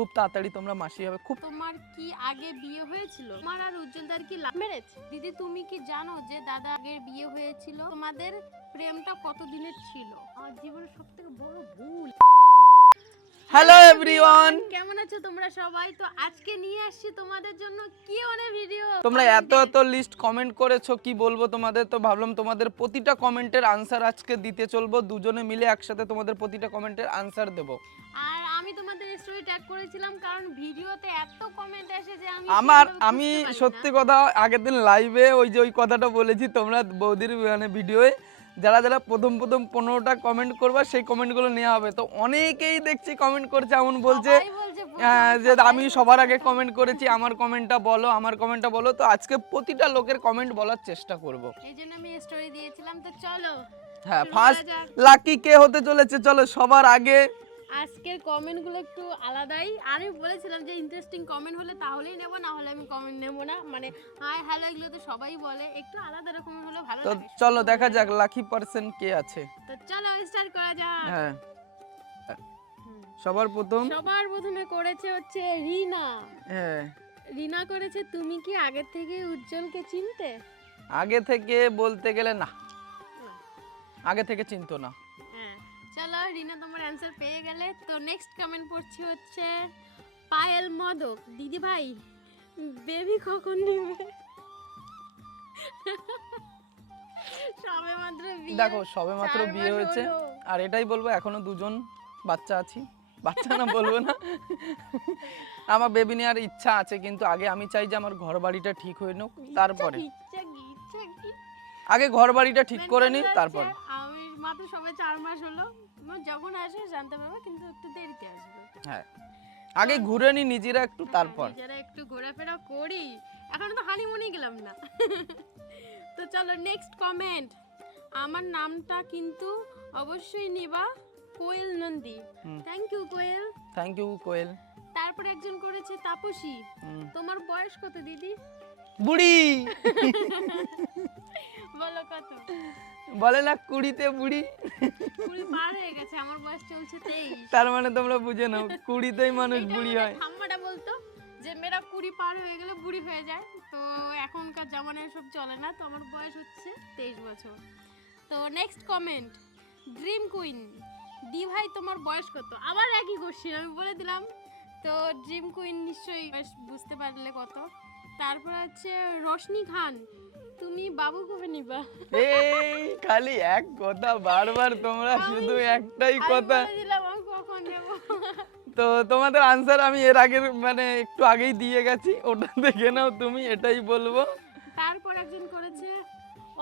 খুব তাড়াতাড়ি তোমরা মাসি হবে। খুব তোমার কি আগে বিয়ে হয়েছিল? তোমার আর উজ্জ্বলদার কি লাভ ম্যারেজ? দিদি তুমি কি জানো যে দাদা আগের বিয়ে হয়েছিল? তোমাদের প্রেমটা কত দিনের ছিল? আমার জীবনের সবথেকে বড় ভুল। হ্যালো এভরিওয়ান, কেমন আছো তোমরা সবাই? তো আজকে নিয়ে আসছি তোমাদের জন্য কি অনেক ভিডিও। তোমরা এত লিস্ট কমেন্ট করেছো, কি বলবো তোমাদের। তো ভাবলাম তোমাদের প্রতিটা কমেন্টের আনসার আজকে দিতে চলবো, দুজনে মিলে একসাথে তোমাদের প্রতিটা কমেন্টের আনসার দেবো। আর আমি তোমাদের স্টোরি ট্যাগ করেছিলাম কারণ ভিডিওতে এত কমেন্ট আসে যে আমি সত্যি কথা আগের দিন লাইভে ওই কথাটা বলেছি, তোমরা বৌদির মানে ভিডিওয়ে যারা যারা প্রথম 15টা কমেন্ট করবা সেই কমেন্টগুলো নেওয়া হবে। তো অনেকেই দেখছি কমেন্ট করছে, এমন বলছে যে আমি সবার আগে কমেন্ট করেছি, আমার কমেন্টটা বলো, আমার কমেন্টটা বলো। তো আজকে প্রতিটা লোকের কমেন্ট বলার চেষ্টা করব। এইজন্য আমি স্টোরি দিয়েছিলাম। তো চলো হ্যাঁ, ফার্স্ট লাকি কে হতে চলেছে, চলো সবার আগে। আজকের কমেন্টগুলো একটু আলাদাই। আমি বলেছিলাম যে ইন্টারেস্টিং কমেন্ট হলে তাহলেই নেব, না হলে আমি কমেন্ট নেব না। মানে হাই হ্যালো এগুলো তো সবাই বলে, একটু আলাদা রকম হলে ভালো তো লাগে। চলো দেখা যাক লাকি পার্সন কে আছে। তো চলো স্টার্ট করা যাক। হ্যাঁ, সবার প্রথমে করেছে হচ্ছে রিনা। হ্যাঁ, রিনা করেছে তুমি কি আগে থেকে উজ্জ্বলকে চিনতে? আগে থেকে বলতে গেলে না, আগে থেকে চিনতো না। হ্যাঁ, চলো রিনা তোমার অ্যানসার পেয়ে গেলে। তো নেক্সট কমেন্ট পড়ছি হচ্ছে পায়েল মদক। দিদি ভাই বেবি কখন নেবে? সবেমাত্র বিয়ে, দেখো সবেমাত্র বিয়ে হয়েছে, আর এটাই বলবো এখনো দুজন বাচ্চা আছি। বাচ্চা না বলবো না, আমার বেবি নেওয়ার ইচ্ছা আছে, কিন্তু আগে আমি চাই যে আমার ঘর বাড়িটা ঠিক হয়ে নোক, তারপরে আগে ঘর বাড়িটা ঠিক করে নি তারপর। আমি মাত্র সবে 4 মাস হলো, যখন আসে জানতে পারবে, কিন্তু একটু দেরিতে আসবে। হ্যাঁ, আগে ঘুরে নি নিজেরা একটু, তারপর নিজেরা একটু ঘোরাফেরা করি, এখন তো হানিমুনে গেলাম না। তো চলো নেক্সট কমেন্ট। আমার নামটা কিন্তু অবশ্যই নিবা, Koel Nandi. Thank you Koel. Thank you Koel. তারপর একজন করেছে তাপসী। তোমার বয়স কত দিদি? বুড়ি। বলো কত? বলে না 20তে বুড়ি। 20 পার হয়ে গেছে, আমার বয়স চলছে 23। তার মানে তোমরা বুঝে নাও 20তেই মানুষ বুড়ি হয়। ঠাম্মাটা বলতো যে মেয়েরা 20 পার হয়ে গেলে বুড়ি হয়ে যায়। তো এখনকার জামানায় সব চলে না। তো আমার বয়স হচ্ছে 23 বছর। তো নেক্সট কমেন্ট ড্রিম কুইন। দি ভাই তোমার বয়স কত? আবার একই কোশ্চেন আমি বলে দিলাম। তো ড্রিম কুইন নিশ্চয়ই বুঝতে পারলে কত। তারপর আছে রোশনি খান, তুমি বাবু কবে নিবা? এই খালি এক কথা, বারবার তোমরা শুধু একটাই কথা। বলে দিলাম আমি কখন নেব। তো তোমাদের আনসার আমি এর আগের মানে একটু আগেই দিয়ে গেছি, ওটা দেখে নাও তুমি, এটাই বলবো। তারপর একজন করেছে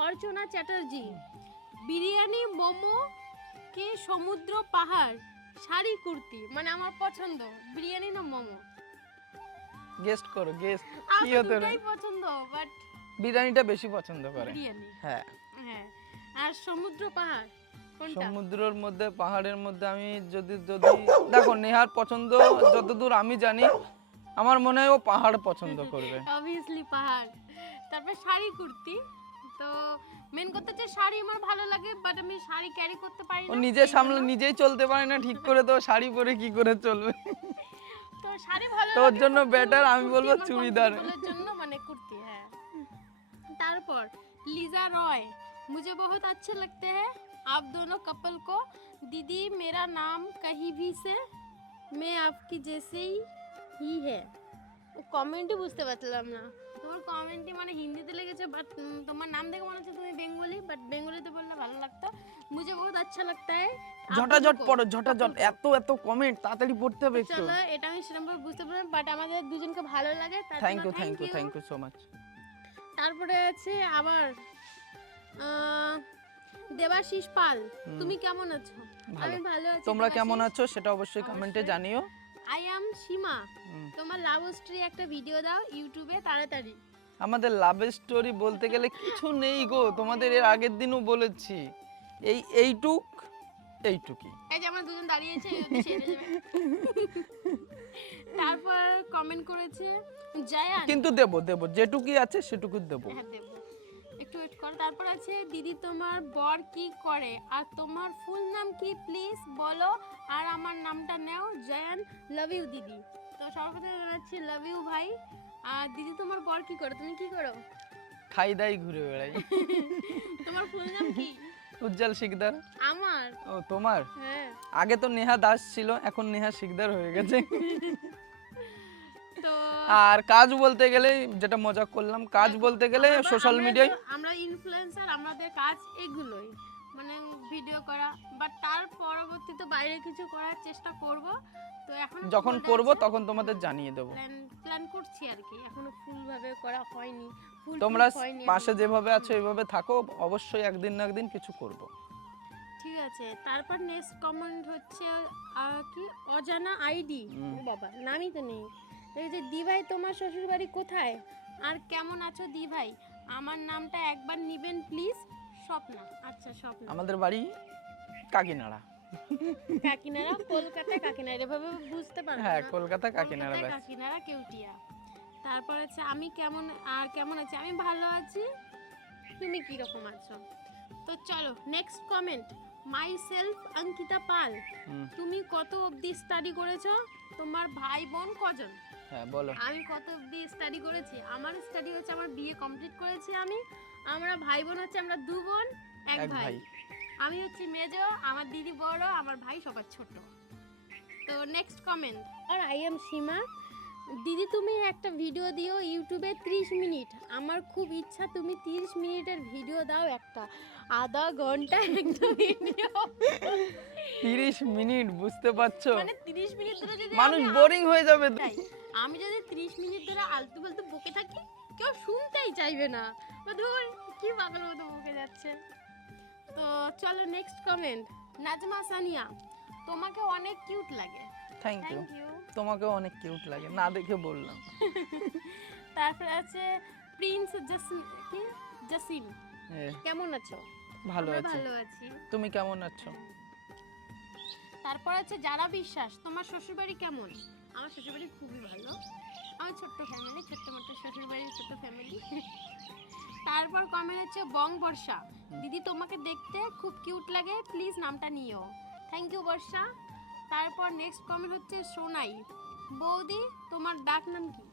অর্চনা চ্যাটার্জি। বিরিয়ানি, মোমো কে সমুদ্র, পাহাড়, শাড়ি, কুর্তি, মানে আমার পছন্দ বিরিয়ানি না মোমো? গেস্ট করো, গেস্ট কি আমার হতে পারে? দুটোই পছন্দ, বাট বিরিয়ানিটা বেশি পছন্দ করে। বিরিয়ানি। হ্যাঁ, হ্যাঁ, আর সমুদ্র, পাহাড় কোনটা? সমুদ্রের মধ্যে পাহাড়ের মধ্যে আমি যদি দেখো নেহার পছন্দ যতদূর আমি জানি, আমার মনে হয় ও পাহাড় পছন্দ করবে। অবভিয়াসলি পাহাড়। তারপর শাড়ি, কুর্তি। তো মেন কথা হচ্ছে শাড়ি আমার ভালো লাগে, বাট আমি শাড়ি ক্যারি করতে পারি ও না। নিজে সামলে নিজেই চলতে পারে না ঠিক করে, তো শাড়ি পরে কি করে চলবে? তো শাড়ি ভালো তোর লাগে, জন্য but বেটার আমি কুর্তি বলবো আমার চুড়িদার। comfortable-এর জন্য মানে কুর্তি। হ্যাঁ। তারপর লিজা রয়, मुझे बहुत अच्छे लगते हैं आप दोनों कपल को। दीदी मेरा नाम कहीं भी से मैं आपकी जैसे ही है। কমেন্টই বুঝতে পারলাম না, তোমার কমেন্টই মানে হিন্দিতে লেগেছে, বাট তোমার নাম দেখে মনে হচ্ছে তুমি বেঙ্গলি, বাট বেঙ্গলিতে বললে ভালো লাগতো। मुझे बहुत अच्छा लगता है। ঝটাঝট পড়ো, ঝটাঝট, এত কমেন্ট তাড়াতাড়ি পড়তে হবে একটু। চলো এটা আমি সেরকমভাবে বুঝতে পারলাম, বাট আমাদের দুজনকে ভালো লাগে, তার থ্যাংক জন্য you thank you so much. তারপরে আছে আবার দেবাশিস পাল, তুমি কেমন আছো? আমি ভালো আছি। তোমরা কেমন আছো সেটা অবশ্যই কমেন্টে জানিও। আই অ্যাম সীমা, তোমার লাভ স্টোরি একটা ভিডিও দাও ইউটিউবে তাড়াতাড়ি। আমাদের লাভ স্টোরি বলতে গেলে কিছু নেই গো, তোমাদের এর আগের দিনও বলেছি, এইটুকি। এই যে আমরা দুজন দাঁড়িয়ে আছি, এই হচ্ছে সেরে যাবে। তারপর কমেন্ট করেছে জায়ান, কিন্তু দেব যেটুকুই আছে সেটুকু দেব। হ্যাঁ দেব, একটু ওয়েট করো। তারপর আছে দিদি তোমার বর কি করে আর তোমার ফুল নাম কি প্লিজ বলো, আর আমার নামটা নাও জায়ান, লাভ ইউ দিদি। তো সর্বপ্রথমে জানাচ্ছি লাভ ইউ ভাই। আর দিদি তোমার বর কি করে, তুমি কি করো? খাই দাই ঘুরে বেড়াই। তোমার ফুল নাম কি? উজ্জ্বল শিকদার। আমার? ও তোমার? হ্যাঁ। আগে তো নেহা দাস ছিল, এখন নেহা শিকদার হয়ে গেছে। তো আর কাজ বলতে গেলে, যেটা মজা করলাম, কাজ বলতে গেলে সোশ্যাল মিডিয়ায় আমরা ইনফ্লুয়েন্সার, আমাদের কাজ এগুলোই, মানে ভিডিও করা, বাট তার পরবর্তীতে বাইরে কিছু করার চেষ্টা করব। তো এখন যখন করব তখন তোমাদের জানিয়ে দেবো। প্ল্যান করছি আর কি, এখনো ফুল ভাবে করা হয়নি। ফুল তোমরা হয়নি পাশে এখনো। যেভাবে আছো এইভাবে থাকো, অবশ্যই একদিন না একদিন কিছু করব। ঠিক আছে। তারপর নেক্সট কমেন্ট হচ্ছে কি অজানা আইডি, ও বাবা নামই তো নেই। এই যে দি ভাই তোমার শ্বশুর বাড়ি কোথায় আর কেমন আছো দি ভাই, আমার নামটা একবার নিবেন প্লিজ। স্বপ্না। আচ্ছা স্বপ্না। আমাদের বাড়ি কাকিনাড়া। কাকিনাড়া, কলকাতা কাকিনাড়া, এভাবে বুঝতে পারবে হ্যাঁ, না। কলকাতা কাকিনাড়া কলকাতায় ব্যাস। কাকিনাড়া কেউটিয়া। তারপর আছে আমি কেমন আছি, আমি ভালো আছি, তুমি কি রকম আছো? তো চলো next comment. Myself Ankita Pal, তুমি কত অবধি স্টাডি করেছো, তোমার ভাই বোন কজন? হ্যাঁ বলো। আমি কত অবধি স্টাডি করেছি, আমার স্টাডি হচ্ছে আমার বিএ কমপ্লিট করেছি আমি। আমরা ভাই বোন হচ্ছে আমরা দু বোন এক এক ভাই। ভাই। আমি হচ্ছে মেজো, আমার দিদি বড়, আমার ভাই সবার ছোট। তো নেক্সট কমেন্ট। আর আই এম সীমা, দিদি তুমি একটা ভিডিও দিও ইউটিউবে 30 মিনিট, আমার খুব ইচ্ছা তুমি 30 মিনিটের ভিডিও দাও, একটা আধা ঘন্টা একটা ভিডিও। 30 মিনিট, বুঝতে পারছো? মানে 30 মিনিট ধরে যদি মানুষ বোরিং হয়ে যাবে। আমি যদি 30 মিনিট ধরে আলতু ফালতু বকে থাকি, কেউ শুনতেই চাইবে না, ধর কি পাগল মতো বকে যাচ্ছে। তো চলো নেক্সট কমেন্ট। নাজমা সানিয়া, তোমাকে অনেক কিউট লাগে। Thank you. Thank you. তোমাকেও অনেক কিউট লাগে, না দেখে বললাম। তারপরে আছে প্রিন্স জাসিম, হ্যাঁ, কেমন আছো? ভালো আমরা আছি। ভালো আছি। তুমি কেমন আছো? তারপর আছে যারা বিশ্বাস, তোমার শ্বশুরবাড়ি কেমন? আমার শ্বশুরবাড়ি খুবই ভালো, আমার ছোট্ট ফ্যামিলি, ছোট্ট মোটো শ্বশুরবাড়ির ছোট্ট ফ্যামিলি। তারপর কমেন্ট হচ্ছে বং বর্ষা, দিদি তোমাকে দেখতে খুব কিউট লাগে, প্লিজ নামটা নিও। থ্যাংক ইউ বর্ষা। তারপর নেক্সট কমেন্ট হচ্ছে সোনাই, বৌদি তোমার ডাক নাম কি?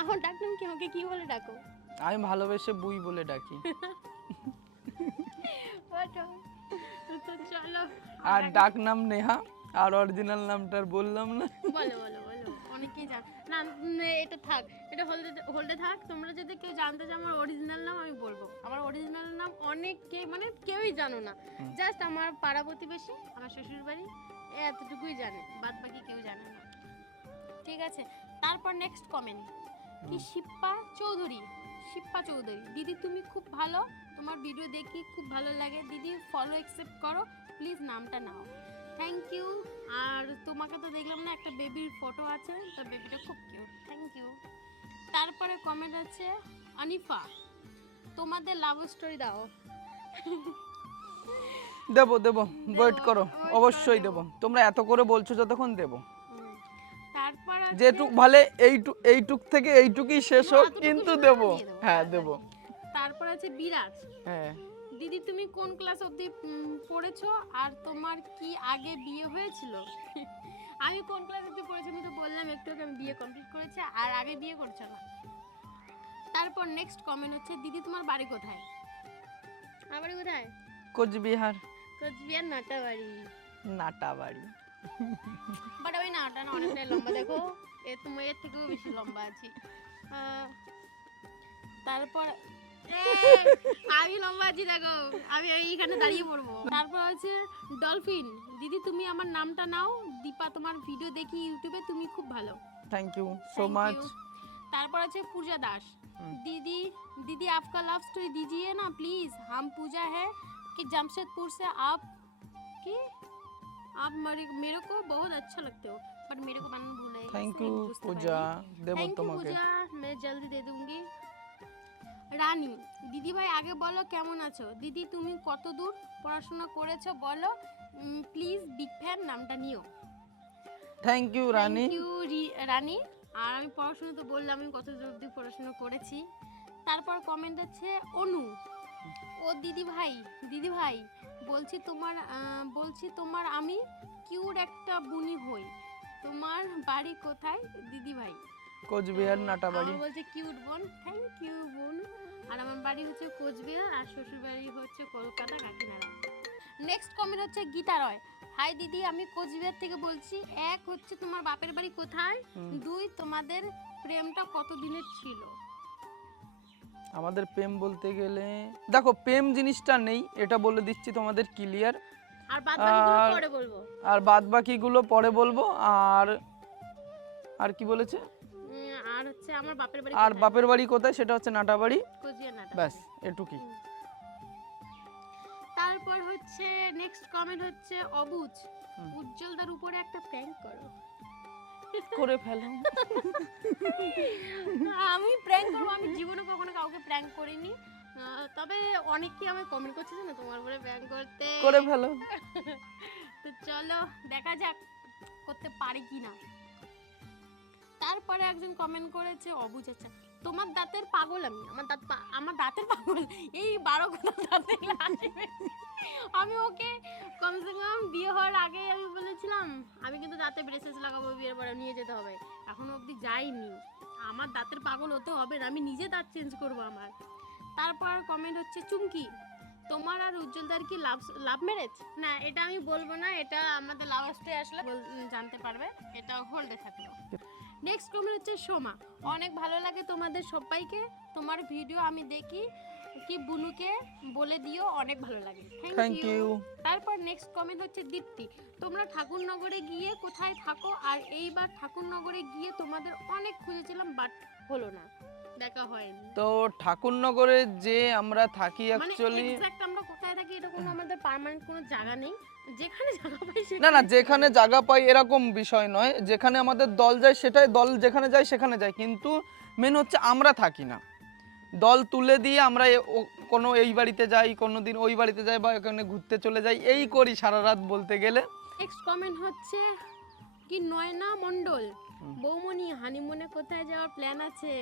আমার ডাক নাম কি, আমাকে কি বলে ডাকো? আমি ভালোবেসে বুই বলে ডাকি। তো চলো আর ডাক নাম নেহা, আর অরিজিনাল নামটা আর বললাম না। বলো বলো বলো, অনেকেই জান না। এটা থাক, এটা হোল্ডে থাক। তোমরা যদি কেউ জানতে চাও আমার অরিজিনাল নাম, আমি বলবো আমার অরিজিনাল নাম অনেকে, মানে কেউই জানো না, জাস্ট আমার পাড়া প্রতিবেশী, আমার শ্বশুর বাড়ি, এতটুকুই জানে, বাদ বাকি কেউ জানে না। ঠিক আছে। তারপর নেক্সট কমেন্ট কি শিপ্পা চৌধুরী, দিদি তুমি খুব ভালো, তোমার ভিডিও দেখি খুব ভালো লাগে, দিদি ফলো অ্যাকসেপ্ট করো প্লিজ, নামটা নাও। Thank you. আর তোমাকে তো দেখলাম না, একটা বেবির ফটো আছে, তো বেবিটা খুব কিউট, থ্যাংক ইউ। তারপরে কমেন্ট আছে আনিফা, তোমাদের লাভ স্টোরি দাও। দেবো দেবো, ওয়েট করো, অবশ্যই দেবো। তোমরা এত করে বলছো যতক্ষণ দেবো। তারপর যেটুক ভালে এইটুক থেকে এইটুকুই শেষ হোক, কিন্তু দেবো। হ্যাঁ দেবো। তারপর আছে বিরাজ, হ্যাঁ। দিদি তুমি কোন ক্লাস অবধি পড়েছো আর তোমার কি আগে বিয়ে হয়েছিল? আমি কোন ক্লাস অবধি পড়েছি আমি তো বললাম একটু আগে, আমি বিয়ে কমপ্লিট করেছি, আর আগে বিয়ে করছো না। তারপর নেক্সট কমেন্ট হচ্ছে দিদি তোমার বাড়ি কোথায়? আমার বাড়ি কোথায়? কোচবিহার। কোচবিহার নাটাবাড়ি। নাটাবাড়ি। বাট আমি নাটা না, অনেকটাই লম্বা, দেখো তুমি এর থেকেও বেশি লম্বা আছি। তারপর আমি লম্বা আছি, দেখো আমি এইখানে দাঁড়িয়ে পড়বো। তারপর আছে ডলফিন, দিদি তুমি আমার নামটা নাও, দীপা তোমার ভিডিও দেখি ইউটিউবে, তুমি খুব ভালো। Thank you so Thank much. you। তারপর আছে পূজা দাস, दीदी आपका लव स्टोरी दीजिए ना प्लीज, हम पूजा है कि जमशेदपुर से आप मेरे को बहुत अच्छा लगते हो, बट मेरे को बनाना भूल है। থ্যাংক ইউ পূজা, দেবো थैंक यू তোমাকে। पूजा, मैं जल्दी दे दूंगी। রানী, দিদি ভাই আগে বলো কেমন আছো, দিদি তুমি কত দূর পড়াশোনা করেছো বলো প্লিজ, বিগ ফ্যান, নামটা নিও। Thank you Rani. Thank you Rani. আর আমি পড়াশোনা তো বললাম আমি কত দূর অবধি পড়াশোনা করেছি। তারপর কমেন্ট আছে অনু, ও দিদি ভাই বলছি তোমার আমি কিউট একটা বুনি হই, তোমার বাড়ি কোথায় দিদি ভাই? কোচবিহার নাটাবাড়ি। আমার বলছে কিউট বোন, থ্যাংক ইউ বোন। আর আমার বাড়ি হচ্ছে কোচবিহার আর শ্বশুর বাড়ি হচ্ছে কলকাতা কাকিনাড়া। নেক্সট কমেন্ট হচ্ছে গীতা রয়। হাই দিদি, আমি কোচবিহার থেকে বলছি। এক হচ্ছে তোমার বাপের বাড়ি কোথায়, দুই তোমাদের প্রেমটা কত দিনের ছিল? আমাদের প্রেম বলতে গেলে দেখো প্রেম জিনিসটা নেই, এটা বলে দিচ্ছি তোমাদের ক্লিয়ার। আর বাদ বাকিগুলো পরে বলবো। আর বাদ বাকিগুলো পরে বলবো। আর আর কি বলেছে? আর হচ্ছে আমার বাপের বাড়ি আর কোথায়? বাপের বাড়ি কোথায় সেটা হচ্ছে নাটাবাড়ি। কোচবিহার নাটা। ব্যাস এটুকুই। তারপর হচ্ছে নেক্সট কমেন্ট হচ্ছে অবুজ। উজ্জ্বলদার উপরে একটা প্র্যাঙ্ক করো। করে ফেলো। আমি প্র্যাঙ্ক করব, আমি জীবনে কখনো কাউকে প্র্যাঙ্ক করিনি। তবে অনেকেই আমায় কমেন্ট করছে না তোমার উপরে প্র্যাঙ্ক করতে। করে ফেলো। তো চলো দেখা যাক করতে পারি কিনা। তারপরে একজন কমেন্ট করেছে অবুজ, আচ্ছা তোমার দাঁতের পাগল আমি। আমার দাঁতের পাগল এই 12 কথা দাঁতের আসবে। আমি ওকে কমসে কম বিয়ে হওয়ার আগে আমি বলেছিলাম আমি কিন্তু দাঁতে ব্রেসেস লাগাবো, বিয়ের পরে নিয়ে যেতে হবে। এখনো অবধি যাইনি। আমার দাঁতের পাগল হতে হবে না, আমি নিজে দাঁত চেঞ্জ করব আমার। তারপর কমেন্ট হচ্ছে চুমকি, তোমার আর উজ্জ্বলদার কি লাভ ম্যারেজ? না এটা আমি বলবো না, এটা আমাদের লাভ স্টোরি আসলে জানতে পারবে, এটা হোল্ডে থাকলো। নেক্সট কমেন্ট হচ্ছে সোমা, অনেক ভালো লাগে তোমাদের সবাইকে, তোমার ভিডিও আমি দেখি, কি বুনুকে বলে দিও অনেক ভালো লাগে। Thank you. তারপর নেক্সট কমেন্ট হচ্ছে দীপ্তি, তোমরা ঠাকুরনগরে গিয়ে কোথায় থাকো? আর এইবার ঠাকুরনগরে গিয়ে তোমাদের অনেক খুঁজেছিলাম বাট হলো না, দেখা হয়নি। তো ঠাকুরনগরে যে আমরা থাকি মানে অ্যাকচুয়ালি, এক্সাক্ট আমরা কোথায় থাকি এটা কোনো আমাদের পার্মানেন্ট কোনো জায়গা নেই, যেখানে জায়গা পাই না না যেখানে জায়গা পাই এরকম বিষয় নয়, যেখানে আমাদের দল যায় সেটাই, দল যেখানে যায় সেখানে যায়, কিন্তু মেন হচ্ছে আমরা থাকি না। দল তুলে দিয়ে আমরা কোনো এই বাড়িতে যাই, কোনো দিন ওই বাড়িতে যাই, বা এখানে ঘুরতে চলে যাই, এই করি সারা রাত বলতে গেলে। নেক্সট কমেন্ট হচ্ছে কি নয়না মণ্ডল, বৌমনি হানিমুনে কোথায় যাওয়ার প্ল্যান আছে?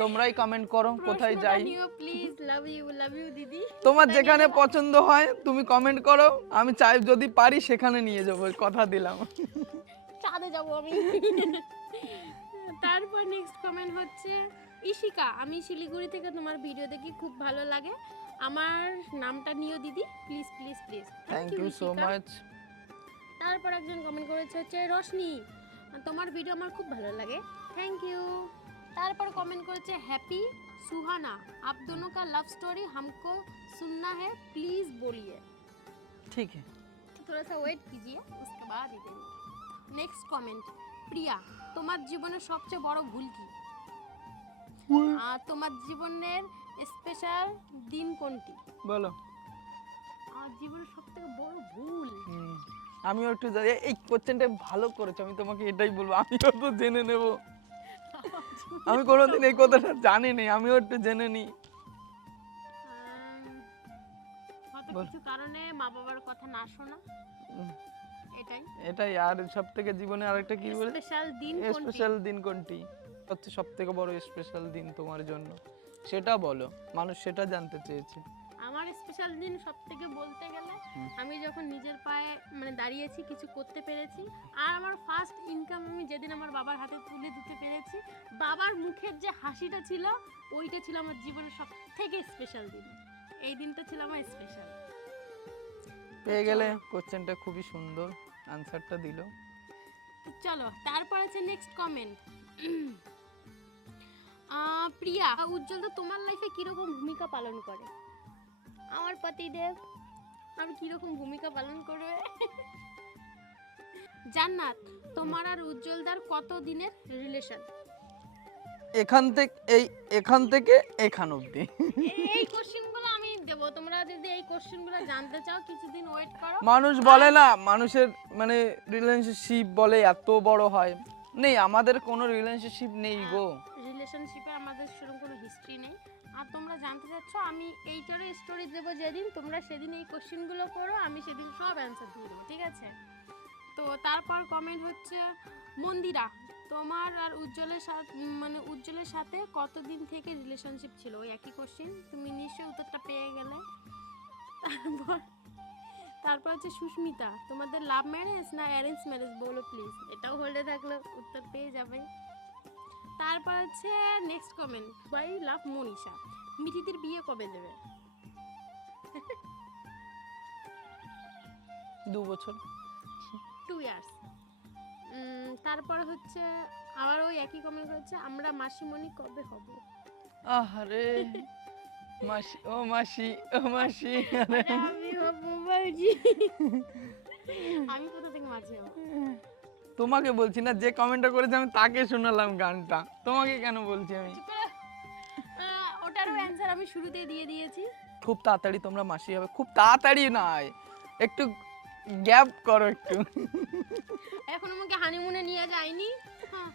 তোমরাই কমেন্ট করো কোথায় যাই। প্লিজ, লাভ ইউ দিদি। তোমার যেখানে পছন্দ হয় তুমি কমেন্ট করো, আমি চাই যদি পারি সেখানে নিয়ে যাবো, কথা দিলাম। চাঁদে যাব আমি। তারপর নেক্সট কমেন্ট হচ্ছে ইশিকা, আমি শিলিগুড়ি থেকে তোমার ভিডিও দেখি, খুব ভালো লাগে, আমার নামটা নিও দিদি please please please. Thank you so much. তারপর একজন কমেন্ট করেছে হচ্ছে রোশনি, তোমার ভিডিও আমার খুব ভালো লাগে, থ্যাংক ইউ। তারপর কমেন্ট করেছে হ্যাপি सुहाना, आप दोनों का लव स्टोरी हमको सुनना है, प्लीज बोलिए। ठीक है, तो थोड़ा सा वेट कीजिए, उसके बाद ही देंगे। नेक्स्ट कमेंट प्रिया, তোমার জীবনের সবচেয়ে বড় ভুল কি? তোমার জীবনের স্পেশাল দিন কোনটি? বলো। আমার জীবনের সবথেকে বড় ভুল, আমিও একটু এই কোশ্চেনটা ভালো করেছো, আমি তোমাকে এটাই বলবো, আমিও তো জেনে নেব। আমি কোনোদিন এই কথাটা জানিনি, আমিও একটু জেনে নিই। হয়তো কিছু কারণে মা বাবার কথা না শোনা, এটাই। আর সবথেকে জীবনে আরেকটা কি বলে স্পেশাল দিন কোনটি? স্পেশাল দিন কোনটি হচ্ছে সবথেকে বড় স্পেশাল দিন তোমার জন্য, সেটা বলো, মানুষ সেটা জানতে চেয়েছে। আমার স্পেশাল দিন সবথেকে বলতে গেলে আমি যখন নিজের পায়ে মানে দাঁড়িয়েছি, কিছু করতে পেরেছি, আর আমার ফার্স্ট ইনকাম আমি যেদিন আমার বাবার হাতে তুলে দিতে পেরেছি, বাবার মুখের যে হাসিটা ছিল ওইটা ছিল আমার জীবনের সবথেকে স্পেশাল দিন। এই দিনটা ছিল আমার স্পেশাল। পেয়ে গেলে কোশ্চেনটা খুবই সুন্দর, আনসারটা দিল। চলো তারপর আছে নেক্সট কমেন্ট প্রিয়া, উজ্জ্বল তো তোমার লাইফে কিরকম ভূমিকা পালন করে? আমার পতিদেব, আমি কিরকম ভূমিকা পালন করবে? জান্নাত, তোমার আর উজ্জ্বলদার কত দিনের রিলেশন? এখান থেকে এখান অবধি। এই কোশ্চেনগুলো আমি দেব, তোমরা যদি এই কোশ্চেনগুলো জানতে চাও কিছুদিন ওয়েট করো। মানুষ বলে না মানুষের মানে রিলেশনশিপ বলে এত বড় হয়, নেই আমাদের কোনো রিলেশনশিপ নেই গো। রিলেশনশিপে আমাদের সেরকম কোনো হিস্ট্রি নেই। আর তোমরা জানতে চাচ্ছ আমি এইটারও স্টোরি দেবো যেদিন, তোমরা সেদিন এই কোশ্চেনগুলো করো, আমি সেদিন সব অ্যান্সার দিয়ে দেবো, ঠিক আছে? তো তারপর কমেন্ট হচ্ছে মন্দিরা, তোমার আর উজ্জ্বলের সাথে কতদিন থেকে রিলেশনশিপ ছিল? ওই একই কোশ্চেন, তুমি নিশ্চয়ই উত্তরটা পেয়ে গেলে। তারপর হচ্ছে সুস্মিতা, তোমাদের লাভ ম্যারেজ না অ্যারেঞ্জ ম্যারেজ বলো প্লিজ। এটাও হোল্ডে থাকলে উত্তর পেয়ে যাবে। তারপর হচ্ছে next comment by love Manisha, মিঠিদির বিয়ে কবে দেবে? 2 বছর। 2 ইয়ার্স। তারপর হচ্ছে আবার ওই একই কমেন্ট করেছে, আমরা মাসিমণি কবে হব? আরে মাসি, ও মাসি, ও মাসি, আরে আরে আমি হব মাঝি। আমি কোথা থেকে মাঝি হব? তোমাকে বলছি না, যে কমেন্টটা করেছে আমি তাকে শোনালাম গানটা, তোমাকে কেন বলছি আমি? ওটারও অ্যানসার আমি শুরুতেই দিয়ে দিয়েছি। খুব তাড়াতাড়ি তোমরা মাসি হবে, খুব তাড়াতাড়ি নয়, একটু গ্যাপ করো একটু। এখন আমাকে হানিমুনে নিয়ে যায়নি। হ্যাঁ,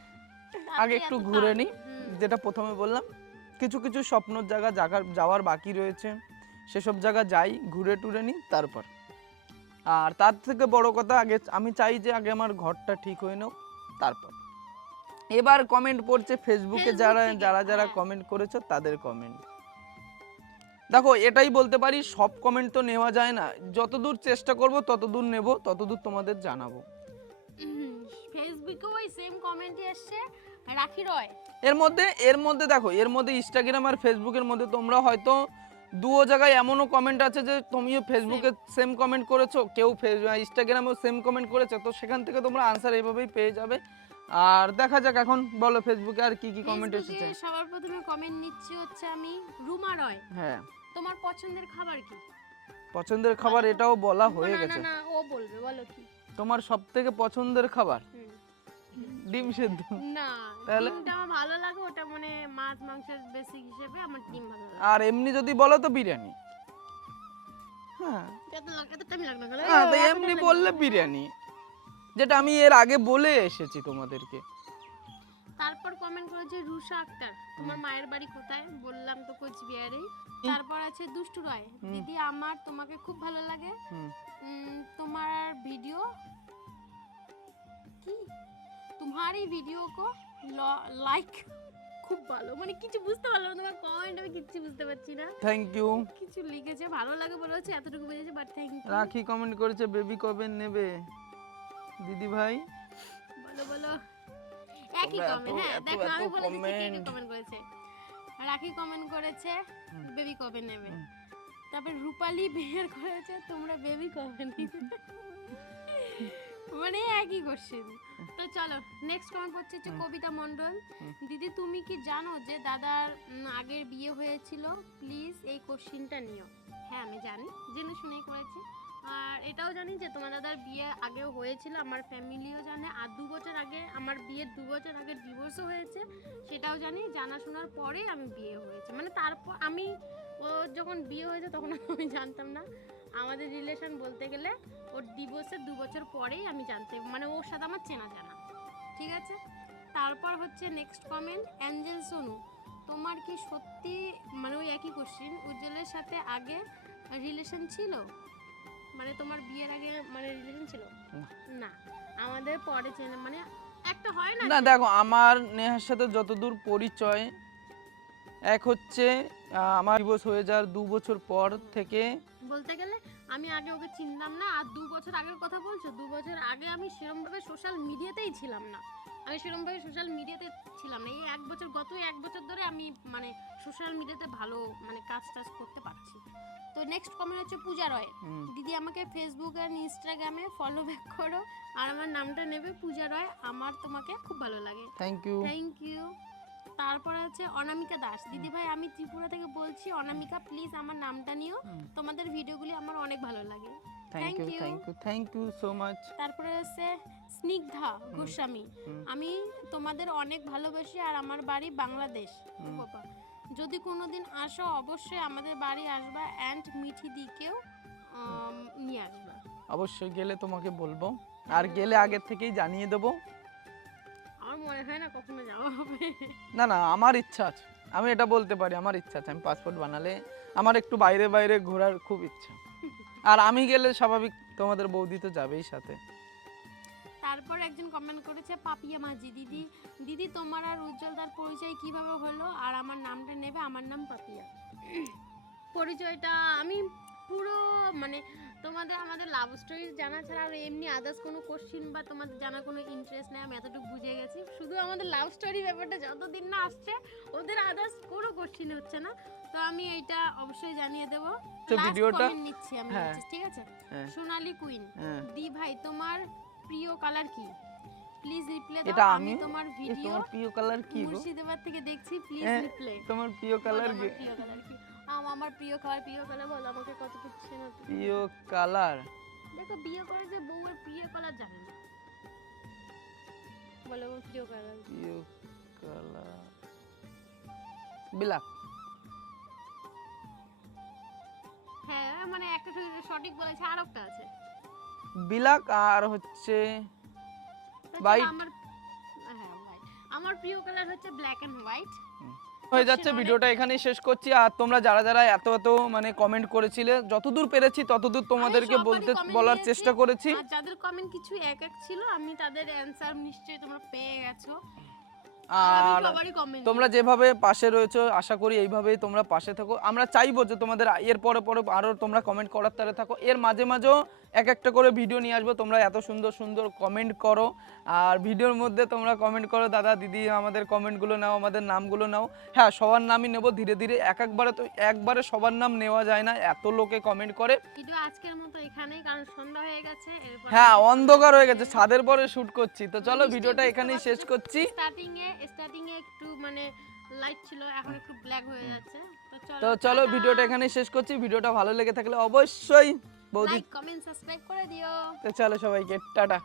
আগে একটু ঘুরে নি, হুম। যেটা প্রথমে বললাম, কিছু কিছু স্বপ্নর জায়গা যাওয়ার বাকি রয়েছে, সেসব জায়গা যাই, ঘুরে টুরে নি তারপর। আর তার থেকে বড় কথা, আগে আমি চাই যে আগে আমার ঘরটা ঠিক হয়ে নাও তারপর। এবার কমেন্ট পড়ছে ফেসবুকে, ফেসবুক যারা থেকে, যারা যারা হ্যাঁ। কমেন্ট করেছো তাদের কমেন্ট। দেখো এটাই বলতে পারি, সব কমেন্ট তো নেওয়া যায় না, যতদূর চেষ্টা করব ততদূর নেব, ততদূর তোমাদের জানাবো। ফেসবুকে ওই সেম কমেন্টই এসছে রাখি রয়। এর মধ্যে দেখো, এর মধ্যে ইনস্টাগ্রাম আর ফেসবুকের মধ্যে তোমরা হয়তো দুও জায়গায় এমনও কমেন্ট আছে যে তুমিও ফেসবুকে সেম কমেন্ট করেছো, কেউ ইনস্টাগ্রামেও সেম কমেন্ট করেছে, তো সেখান থেকে তোমরা আনসার এইভাবেই পেয়ে যাবে। আর দেখা যাক এখন, বলো ফেসবুকে আর কি কি কমেন্ট এসেছে। ফেসবুকে সবার প্রথমে কমেন্ট নিচ্ছি হচ্ছে আমি রুমা রয়, হ্যাঁ, তোমার পছন্দের খাবার কি? পছন্দের খাবার এটাও বলা হয়ে না না গেছে। না, ও বলবে, বলো কি? তোমার সবথেকে পছন্দের খাবার হুম। ডিম সেদ্ধ। না, তাহলে? ডিমটা আমার ভালো লাগে, ওটা মানে মাছ মাংসের বেসিক হিসেবে আমার ডিম ভালো লাগে। আর এমনি যদি বলো তো বিরিয়ানি। হ্যাঁ এত টাইম লাগবে না, হ্যাঁ, তো এমনি বললে বিরিয়ানি, যেটা আমি এর আগে বলে এসেছি তোমাদেরকে। তারপর কমেন্ট করেছে রুষা আক্তার, তোমার মায়ের বাড়ি কোথায়? বললাম তো কোচবিহারে। তারপর আছে দুষ্টু রয়, দিদি আমার তোমাকে খুব ভালো লাগে, হুম। তোমার ভিডিও কি, তোমারই ভিডিও কো লাইক খুব ভালো, মানে কিছু বুঝতে পারলাম না, তোমার কমেন্ট আমি কিছু বুঝতে পারছি না। Thank you. কিছু লিখেছে ভালো লাগে বলে হচ্ছে, এতটুকু বুঝেছে, but thank you. Rakhi comment করেছে বেবি কবে নেবে দিদি ভাই। বলো বলো, একই তোমরা কমেন্ট। হ্যাঁ এত দেখো, এত আমি বলেছি কে কে comment। কমেন্ট করেছে। রাখি কমেন্ট করেছে বেবি কবে নেবে। তারপর রূপালী বের করেছে তোমরা বেবি কবে নেবে। মানে একই কোশ্চেন। তো চলো নেক্সট কমেন্ট করছে হচ্ছে কবিতা মণ্ডল, দিদি তুমি কি জানো যে দাদার আগের বিয়ে হয়েছিল? প্লিজ এই কোশ্চেনটা নিও। হ্যাঁ আমি জানি, জেনে শুনেই করেছি। আর এটাও জানি যে তোমার দাদার বিয়ে আগেও হয়েছিল, আমার ফ্যামিলিও জানে। আর 2 বছর আগে আমার বিয়ের 2 বছর আগে ডিভোর্সও হয়েছে, সেটাও জানি। জানা শোনার পরে আমি বিয়ে হয়েছে, মানে তারপর আমি, ও যখন বিয়ে হয়েছে তখন আমি জানতাম না। আমাদের রিলেশন বলতে গেলে ওর ডিভোর্সের 2 বছর পরেই আমি জানতে, মানে ওর সাথে আমার চেনা জানা, ঠিক আছে। তারপর হচ্ছে নেক্সট কমেন্ট অ্যাঞ্জেল সোনু, তোমার কি সত্যি, মানে ওই একই কোশ্চেন, উজ্জ্বলের সাথে আগে রিলেশন ছিল? মানে তোমার বিয়ের আগে মানে রিলেশন ছিল? না, আমাদের পরে চেনা, মানে একটা হয় না। না দেখো, আমার নেহার সাথে যতদূর পরিচয়, এক হচ্ছে আমার ডিভোর্স হয়ে যাওয়ার 2 বছর পর থেকে। বলতে গেলে আমি আগে ওকে চিনতাম না। আর 2 বছর আগের কথা বলছো? 2 বছর আগে আমি সেরকমভাবে সোশ্যাল মিডিয়াতেই ছিলাম না। আমি সেরকমভাবে সোশ্যাল মিডিয়াতে ছিলাম না। এই 1 বছর, গত 1 বছর ধরে আমি মানে সোশ্যাল মিডিয়াতে ভালো মানে কাজ টাজ করতে পারছি। তো নেক্সট কমেন্ট হচ্ছে পূজা রয়, দিদি আমাকে ফেসবুক আর ইনস্টাগ্রামে ফলো ব্যাক করো, আর আমার নামটা নেবে পূজা রয়, আমার তোমাকে খুব ভালো লাগে। Thank you. Thank you. তারপর আছে অনামিকা দাস, দিদি ভাই আমি ত্রিপুরা থেকে বলছি, অনামিকা প্লিজ আমার নামটা নিও, তোমাদের ভিডিওগুলি আমার অনেক ভালো লাগে। Thank you, thank you, thank you so much. তারপরে আছে স্নিগ্ধা গোস্বামী, আমি তোমাদের অনেক ভালোবাসি, আর আমার বাড়ি বাংলাদেশ। বাবা, যদি কোনোদিন আসো অবশ্যই আমাদের বাড়ি আসবা, অ্যান্ড মিঠি দিকেও নিয়ে আসবা। অবশ্যই গেলে তোমাকে বলবো, আর গেলে আগের থেকেই জানিয়ে দেবো। আমার মনে হয় না কখনো যাওয়া হবে। না না, আমার ইচ্ছা আছে, আমি এটা বলতে পারি, আমার ইচ্ছা আছে। আমি পাসপোর্ট বানালে আমার একটু বাইরে বাইরে ঘোরার খুব ইচ্ছা, আর আমি গেলে স্বাভাবিক তোমাদের বৌদি তো যাবেই সাথে। তারপর একজন কমেন্ট করেছে পাপিয়া মাঝি, দিদি দিদি তোমার আর উজ্জ্বলদার পরিচয় কিভাবে হলো, আর আমার নামটা নেবে, আমার নাম পাপিয়া। পরিচয়টা আমি পুরো মানে তোমাদের আমাদের লাভ স্টোরি জানা ছাড়া আর এমনি আদার্স কোনো কোশ্চিন বা তোমাদের জানা কোনো ইন্টারেস্ট নেই, আমি এতটুকু বুঝে গেছি। শুধু আমাদের লাভ স্টোরি ব্যাপারটা যতদিন না আসছে ওদের আদার্স কোনো কোশ্চিন হচ্ছে না, তো আমি এইটা অবশ্যই জানিয়ে দেবো। তো ভিডিওটা নিচ্ছি আমি হ্যাঁ। ঠিক আছে। হ্যাঁ। সোনালী কুইন, হ্যাঁ। দি ভাই তোমার প্রিয় কালার কি? প্লিজ রিপ্লাই এটা দাও। আমি আমি তোমার ভিডিও তোমার প্রিয় কালার কি গো? মুর্শিদাবাদ থেকে দেখছি, প্লিজ হ্যাঁ, রিপ্লাই। তোমার প্রিয় কালার কি? প্রিয় কালার কি? আমার প্রিয় কালার বলো আমাকে, কতটুকু চেনো তুমি? প্রিয় কালার দেখো বিয়ে করে যে বউয়ের প্রিয় কালার জানে না, বলো আমার প্রিয় কালার। প্রিয় কালার ব্ল্যাক। হ্যাঁ মানে একটা সঠিক বলেছে, আর একটা আছে ব্ল্যাক আর হচ্ছে White? আমার, হ্যাঁ হোয়াইট। আমার প্রিয় কালার হচ্ছে ব্ল্যাক এন্ড হোয়াইট। হয়ে যাচ্ছে। ভিডিওটা এখানেই শেষ করছি। আর তোমরা যারা যারা এত এত মানে কমেন্ট করেছিলে, যতদূর পেরেছি ততদূর তোমাদেরকে বলার চেষ্টা করেছি। আর যাদের কমেন্ট কিছু এক এক ছিল, আমি তাদের অ্যানসার নিশ্চয়ই তোমরা পেয়ে গেছো। আর তোমরা যেভাবে পাশে রয়েছো, আশা করি এইভাবেই তোমরা পাশে থাকো। আমরা চাইবো যে তোমাদের এর পরে পরে আরও তোমরা কমেন্ট করার তারে থাকো। এর মাঝে মাঝেও এক একটা করে ভিডিও নিয়ে আসবো। তোমরা এত সুন্দর সুন্দর কমেন্ট করো, আর ভিডিওর মধ্যে তোমরা কমেন্ট করো দাদা দিদি আমাদের কমেন্টগুলো নাও, আমাদের নামগুলো নাও। হ্যাঁ, সবার নামই নেবো ধীরে ধীরে, একবারে তো একবারে সবার নাম নেওয়া যায় না, এত লোকে কমেন্ট করে। ভিডিও আজকের মতো এখানেই, কারণ সন্ধ্যা হয়ে গেছে। হ্যাঁ, অন্ধকার হয়ে গেছে, ছাদের পরে শুট করছি। তো চলো ভিডিওটা এখানেই শেষ করছি। স্টার্টিং এ একটু মানে লাইট ছিল, এখন একটু ব্ল্যাক হয়ে যাচ্ছে। তো চলো ভিডিওটা এখানেই শেষ করছি। ভিডিওটা ভালো লেগে থাকলে অবশ্যই বৌদি লাইক কমেন্ট সাবস্ক্রাইব করে দিও। তো চলো সবাইকে টাটা।